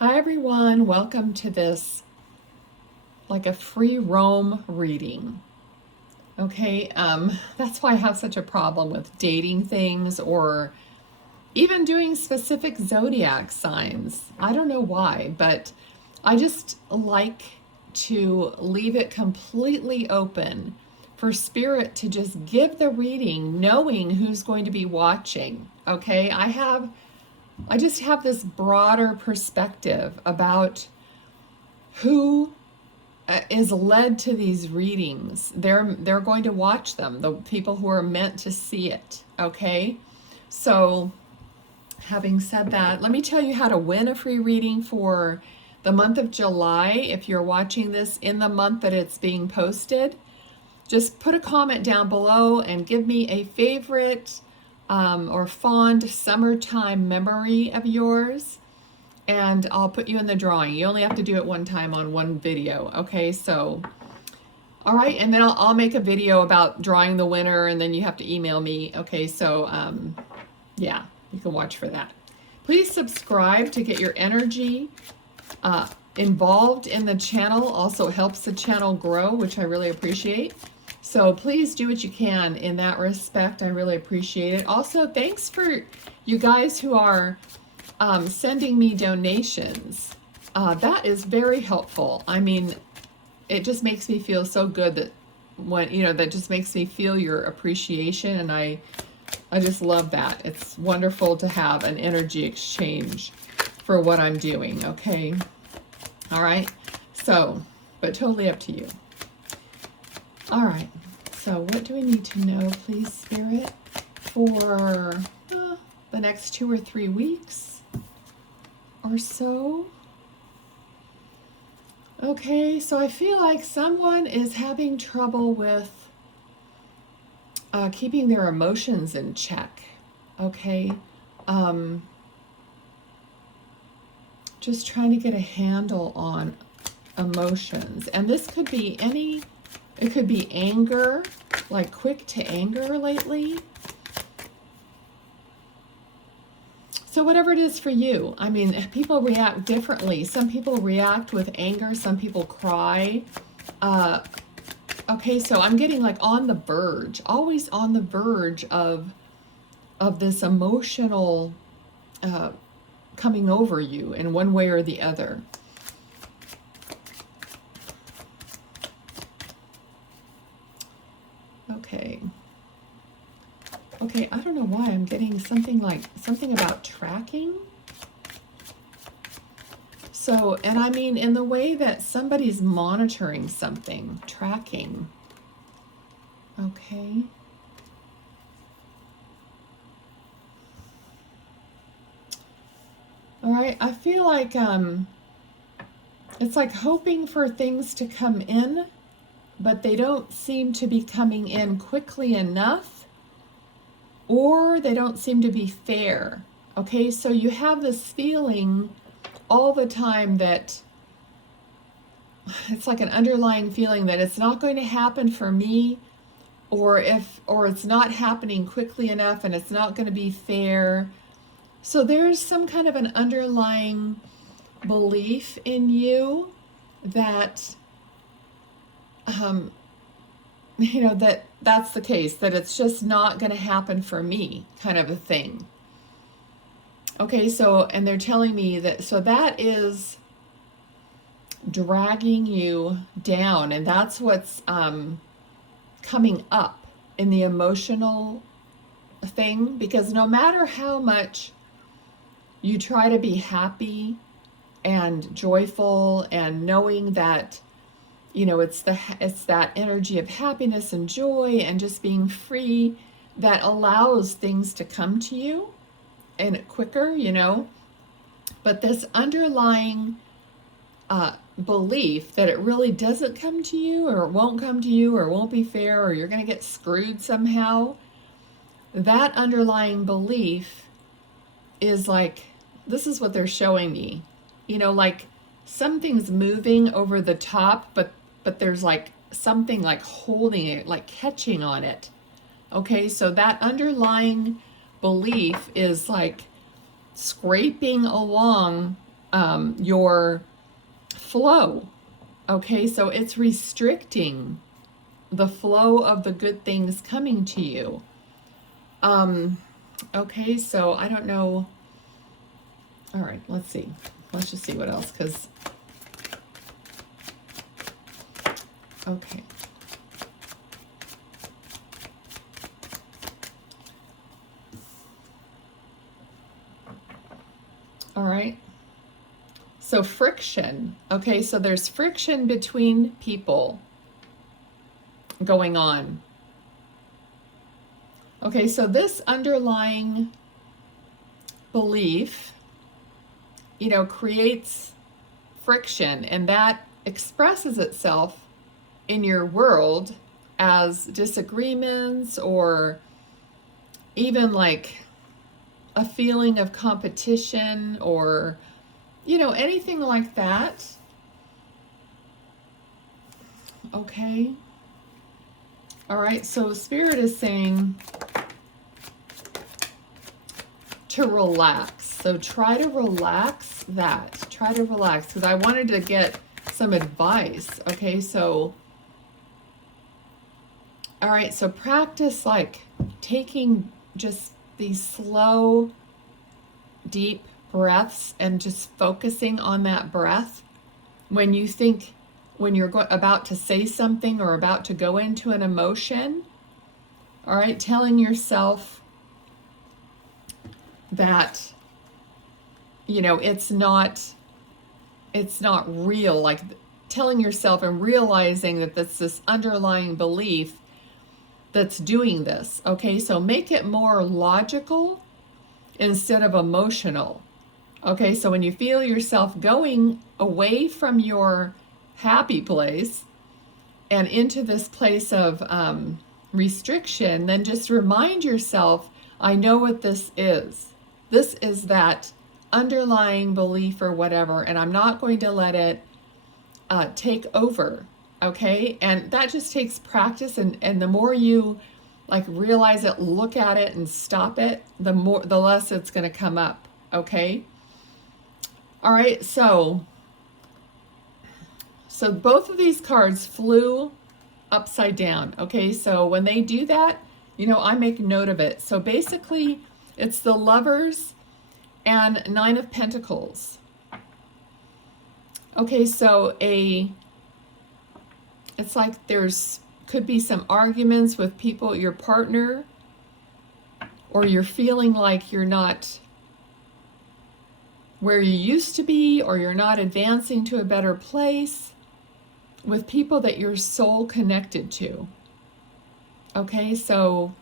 Hi everyone, welcome to this like a free roam reading. Okay, that's why I have such a problem with dating things or even doing specific zodiac signs. I don't know why, but I just like to leave it completely open for spirit to just give the reading knowing who's going to be watching. Okay, I just have this broader perspective about who is led to these readings. They're going to watch them, the people who are meant to see it. Okay, so having said that, let me tell you how to win a free reading for the month of July. If you're watching this in the month that it's being posted, just put a comment down below and give me a favorite or fond summertime memory of yours, and I'll put you in the drawing. You only have to do it one time on one video. Okay, so all right, and then I'll make a video about drawing the winner, and then you have to email me. Okay, so yeah, you can watch for that. Please subscribe to get your energy involved in the channel. Also helps the channel grow, which I really appreciate. So please do what you can in that respect. I really appreciate it. Also, thanks for you guys who are sending me donations. That is very helpful. I mean, it just makes me feel so good that that just makes me feel your appreciation, and I just love that. It's wonderful to have an energy exchange for what I'm doing. Okay. All right. So, but totally up to you. All right. So what do we need to know, please, Spirit, for the next 2 or 3 weeks or so? Okay, so I feel like someone is having trouble with keeping their emotions in check. Okay, just trying to get a handle on emotions, and this could be it could be anger, like quick to anger lately. So whatever it is for you, I mean, people react differently. Some people react with anger, some people cry. Okay, so I'm getting like on the verge, always on the verge of this emotional coming over you in one way or the other. Okay, I don't know why I'm getting something about tracking. So, and I mean in the way that somebody's monitoring something, tracking. Okay. All right, I feel like it's like hoping for things to come in, but they don't seem to be coming in quickly enough, or they don't seem to be fair. Okay, so you have this feeling all the time that it's like an underlying feeling that it's not going to happen for me, or it's not happening quickly enough, and it's not going to be fair. So there's some kind of an underlying belief in you that that's the case, that it's just not going to happen for me, kind of a thing. Okay, so, and they're telling me that, so that is dragging you down, and that's what's coming up in the emotional thing, because no matter how much you try to be happy and joyful and knowing that it's that energy of happiness and joy and just being free that allows things to come to you and quicker, but this underlying belief that it really doesn't come to you, or it won't come to you, or it won't be fair, or you're going to get screwed somehow, that underlying belief is like, this is what they're showing me, like something's moving over the top, but there's like something like holding it, like catching on it. Okay, so that underlying belief is like scraping along your flow. Okay, so it's restricting the flow of the good things coming to you. Okay, so I don't know. All right, let's see. Let's just see what else, because, okay. All right. So friction. Okay, so there's friction between people going on. Okay, so this underlying belief, you know, creates friction, and that expresses itself in your world as disagreements, or even like a feeling of competition, or, you know, anything like that. Okay. All right, so Spirit is saying to relax. So try to relax that. Try to relax, because I wanted to get some advice. Okay, so, all right, so practice like taking just these slow, deep breaths and just focusing on that breath. When you think, when you're about to say something or about to go into an emotion, all right, telling yourself that, you know, it's not real, like telling yourself and realizing that that's this underlying belief that's doing this. Okay, so make it more logical instead of emotional. Okay, so when you feel yourself going away from your happy place and into this place of restriction, then just remind yourself, I know what this is. This is that underlying belief or whatever, and I'm not going to let it take over. Okay, and that just takes practice, and the more you like realize it, look at it, and stop it, the less it's going to come up. Okay. All right, so both of these cards flew upside down. Okay, so when they do that, you know, I make note of it. So basically, it's the Lovers and Nine of Pentacles. Okay, so it's like could be some arguments with people, your partner, or you're feeling like you're not where you used to be, or you're not advancing to a better place with people that you're soul connected to. Okay, so,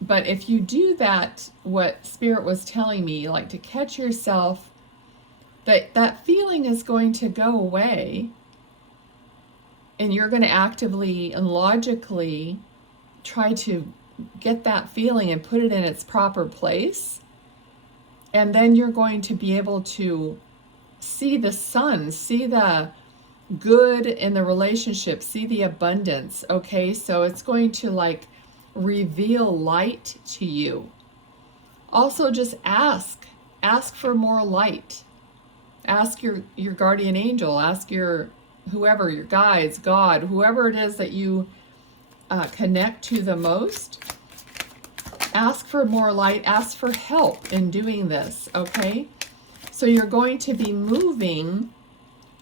but if you do that, what Spirit was telling me, like to catch yourself, that feeling is going to go away, and you're going to actively and logically try to get that feeling and put it in its proper place. And then you're going to be able to see the sun, see the good in the relationship, see the abundance. Okay, so it's going to like reveal light to you. Also, just ask for more light. Ask your guardian angel, ask your whoever, your guides, God, whoever it is that you connect to the most. Ask for more light, ask for help in doing this, okay? So you're going to be moving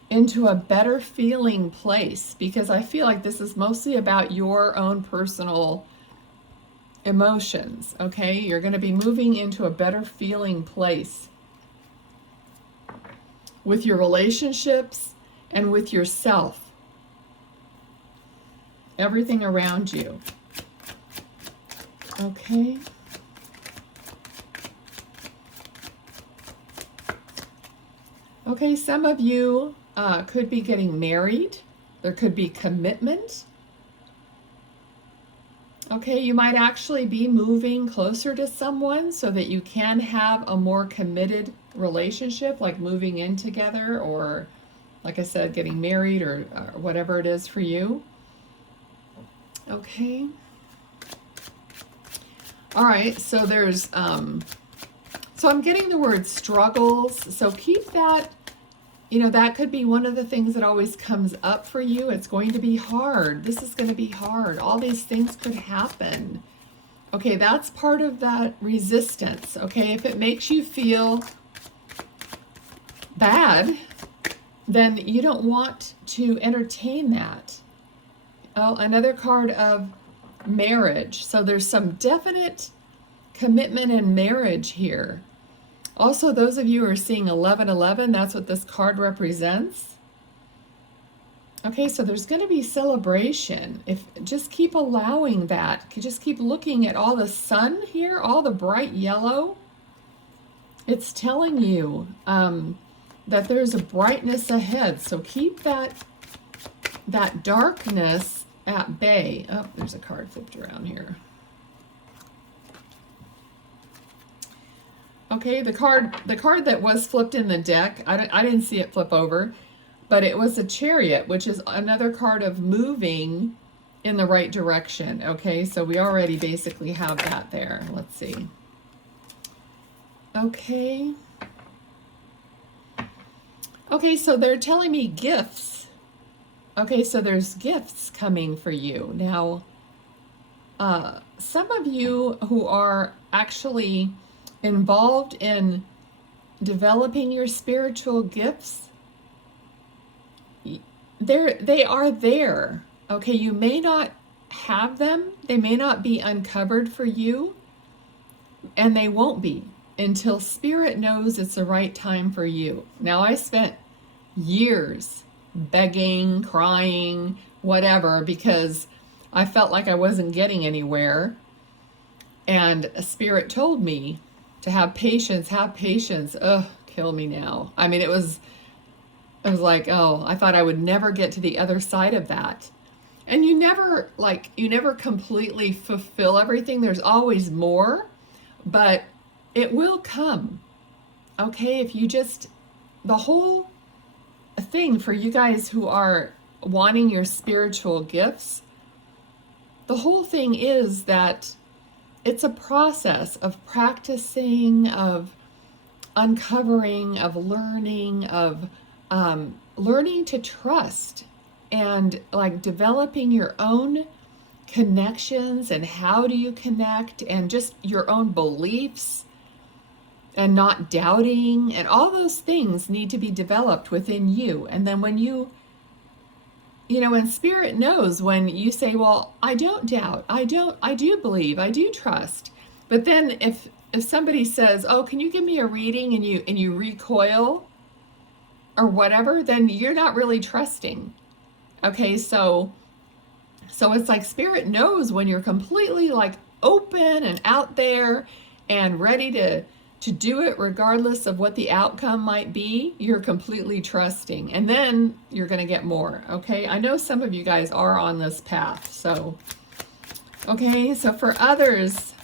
into a better feeling place, because I feel like this is mostly about your own personal emotions, okay? You're going to be moving into a better feeling place with your relationships and with yourself, everything around you. Okay. Okay, some of you could be getting married. There could be commitment. Okay, you might actually be moving closer to someone so that you can have a more committed relationship, like moving in together, or like I said, getting married, or whatever it is for you. Okay. All right, so there's So I'm getting the word struggles. So keep that, you know, that could be one of the things that always comes up for you. It's going to be hard. This is going to be hard. All these things could happen. Okay, that's part of that resistance. Okay, if it makes you feel bad, then you don't want to entertain that. Oh, another card of marriage. So there's some definite commitment and marriage here. Also, those of you who are seeing 1111, that's what this card represents. Okay, so there's going to be celebration. If just keep allowing that. Just keep looking at all the sun here, all the bright yellow. It's telling you that there's a brightness ahead. So keep that darkness at bay. Oh, there's a card flipped around here. Okay, the card that was flipped in the deck, I didn't see it flip over, but it was a Chariot, which is another card of moving in the right direction. Okay, so we already basically have that there. Let's see. Okay. Okay, so they're telling me gifts. Okay, so there's gifts coming for you. Now, some of you who are actually involved in developing your spiritual gifts, they are there. Okay, you may not have them. They may not be uncovered for you, and they won't be until Spirit knows it's the right time for you. Now, I spent years begging, crying, whatever, because I felt like I wasn't getting anywhere. And Spirit told me to have patience, have patience. Ugh, kill me now. I mean, it was like, oh, I thought I would never get to the other side of that. And you never completely fulfill everything. There's always more, but it will come. Okay, if you just, the whole thing for you guys who are wanting your spiritual gifts, the whole thing is that it's a process of practicing, of uncovering, of learning, of learning to trust, and like developing your own connections and how do you connect, and just your own beliefs, and not doubting, and all those things need to be developed within you. And then when you know, and Spirit knows when you say, well, I don't doubt, I do believe, I do trust. But then if somebody says, oh, can you give me a reading, and you recoil or whatever, then you're not really trusting. Okay, so it's like Spirit knows when you're completely like open and out there and ready to do it regardless of what the outcome might be. You're completely trusting, and then you're going to get more. Okay, I know some of you guys are on this path. So okay, so for others,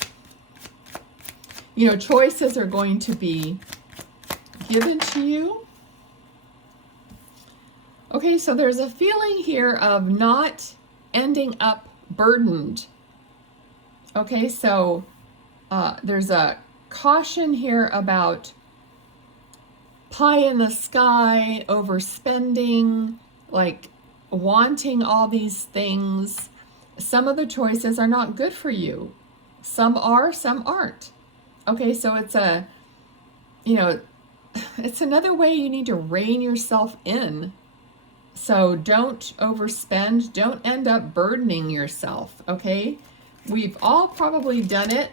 you know, choices are going to be given to you. Okay, so there's a feeling here of not ending up burdened. Okay, so there's a caution here about pie in the sky, overspending, like wanting all these things. Some of the choices are not good for you. Some are, some aren't. Okay, so it's a, you know, it's another way you need to rein yourself in. So don't overspend. Don't end up burdening yourself, okay? We've all probably done it.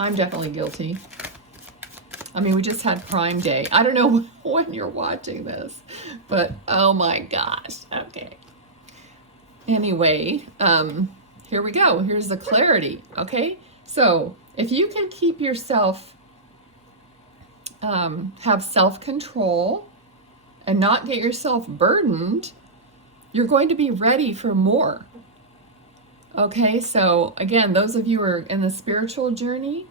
I'm definitely guilty. I mean, we just had Prime Day. I don't know when you're watching this, but oh my gosh. Okay. Anyway, here we go. Here's the clarity, okay? So if you can keep yourself, have self-control and not get yourself burdened, you're going to be ready for more. Okay, so again, those of you who are in the spiritual journey,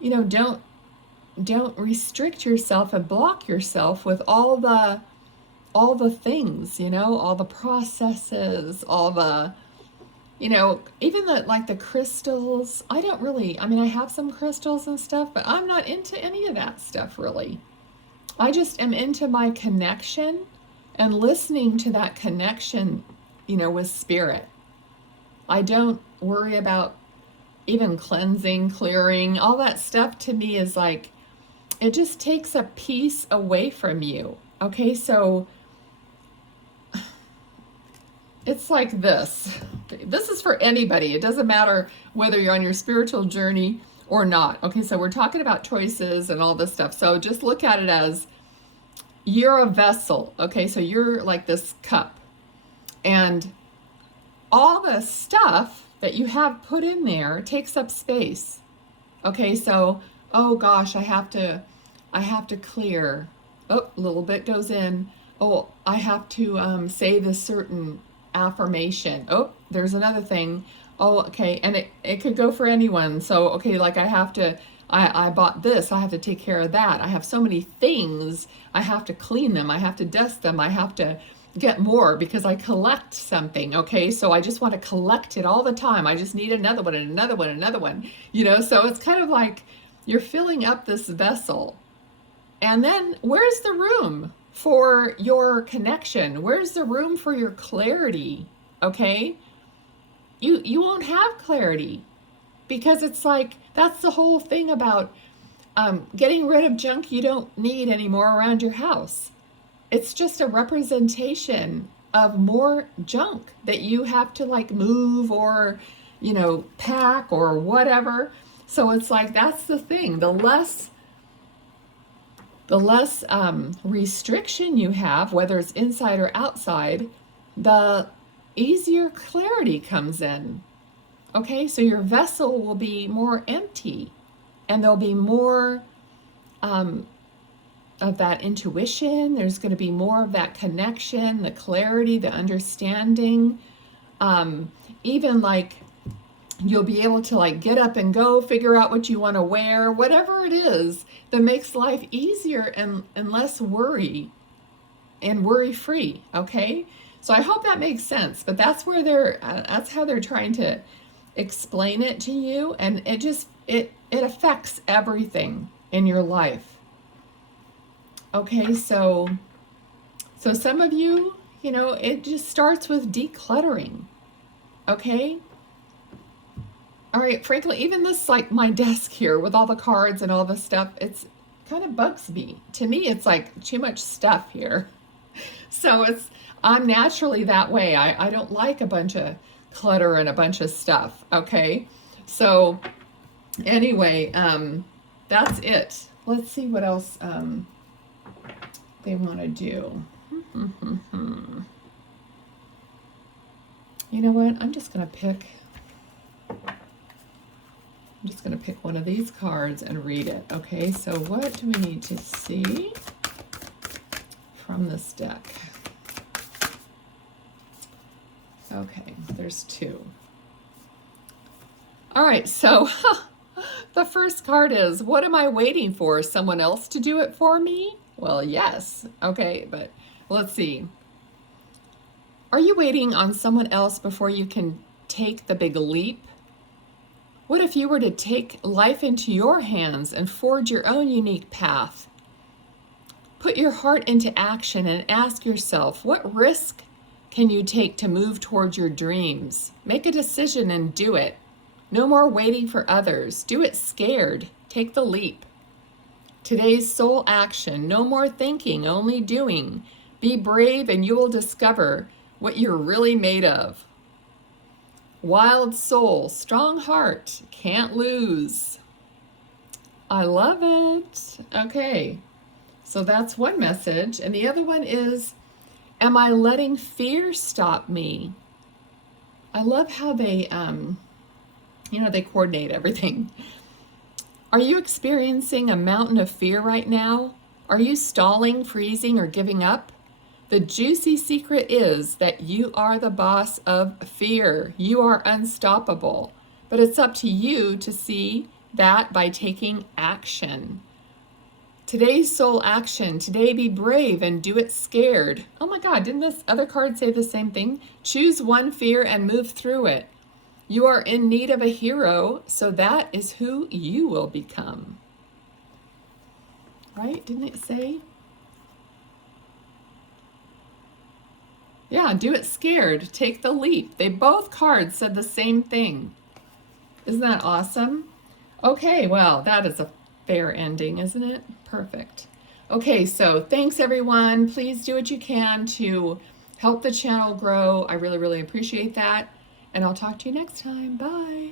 you know, don't restrict yourself and block yourself with all the things, you know, all the processes, all the even the crystals, I don't really, I mean, I have some crystals and stuff, but I'm not into any of that stuff really. I just am into my connection and listening to that connection, with spirit. I don't worry about even cleansing, clearing, all that stuff to me is like, it just takes a piece away from you. Okay, so it's like this. This is for anybody. It doesn't matter whether you're on your spiritual journey or not. Okay, so we're talking about choices and all this stuff. So just look at it as you're a vessel. Okay, so you're like this cup. And all the stuff that you have put in there takes up space. Okay, so, oh gosh, I have to clear. Oh, a little bit goes in. Oh, I have to say this certain affirmation. Oh, there's another thing. Oh, okay, and it could go for anyone. So, okay, like I bought this, I have to take care of that. I have so many things, I have to clean them, I have to dust them, I have to get more because I collect something, okay? So I just want to collect it all the time. I just need another one and another one and another one, So it's kind of like you're filling up this vessel. And then where's the room for your connection? Where's the room for your clarity, okay? You won't have clarity because it's like, that's the whole thing about getting rid of junk you don't need anymore around your house. It's just a representation of more junk that you have to like move or, pack or whatever. So it's like, that's the thing. The less restriction you have, whether it's inside or outside, the easier clarity comes in. Okay, so your vessel will be more empty and there'll be more of that intuition. There's going to be more of that connection, the clarity, the understanding. Even like you'll be able to like get up and go, figure out what you want to wear, whatever it is that makes life easier and less worry and worry free. Okay, so I hope that makes sense. But that's where that's how they're trying to explain it to you, and it affects everything in your life. Okay, so some of you, it just starts with decluttering. Okay? All right, frankly, even this, like my desk here with all the cards and all this stuff, it's kind of bugs me. To me, it's like too much stuff here. So I'm naturally that way. I don't like a bunch of clutter and a bunch of stuff. Okay? So anyway, that's it. Let's see what else they want to do. You know what? I'm just going to pick one of these cards and read it. Okay, so what do we need to see from this deck? Okay, there's two. All right, so the first card is, what am I waiting for? Someone else to do it for me? Well, yes. Okay, but let's see. Are you waiting on someone else before you can take the big leap? What if you were to take life into your hands and forge your own unique path? Put your heart into action and ask yourself, what risk can you take to move towards your dreams? Make a decision and do it. No more waiting for others. Do it scared. Take the leap. Today's soul action. No more thinking, only doing. Be brave and you will discover what you're really made of. Wild soul, strong heart, can't lose. I love it. Okay, so that's one message. And the other one is, am I letting fear stop me? I love how they, they coordinate everything. Are you experiencing a mountain of fear right now? Are you stalling, freezing, or giving up? The juicy secret is that you are the boss of fear. You are unstoppable. But it's up to you to see that by taking action. Today's soul action. Today be brave and do it scared. Oh my God, didn't this other card say the same thing? Choose one fear and move through it. You are in need of a hero, so that is who you will become. Right? Didn't it say? Yeah, do it scared. Take the leap. They both cards said the same thing. Isn't that awesome? Okay, well, that is a fair ending, isn't it? Perfect. Okay, so thanks everyone. Please do what you can to help the channel grow. I really, really appreciate that. And I'll talk to you next time. Bye.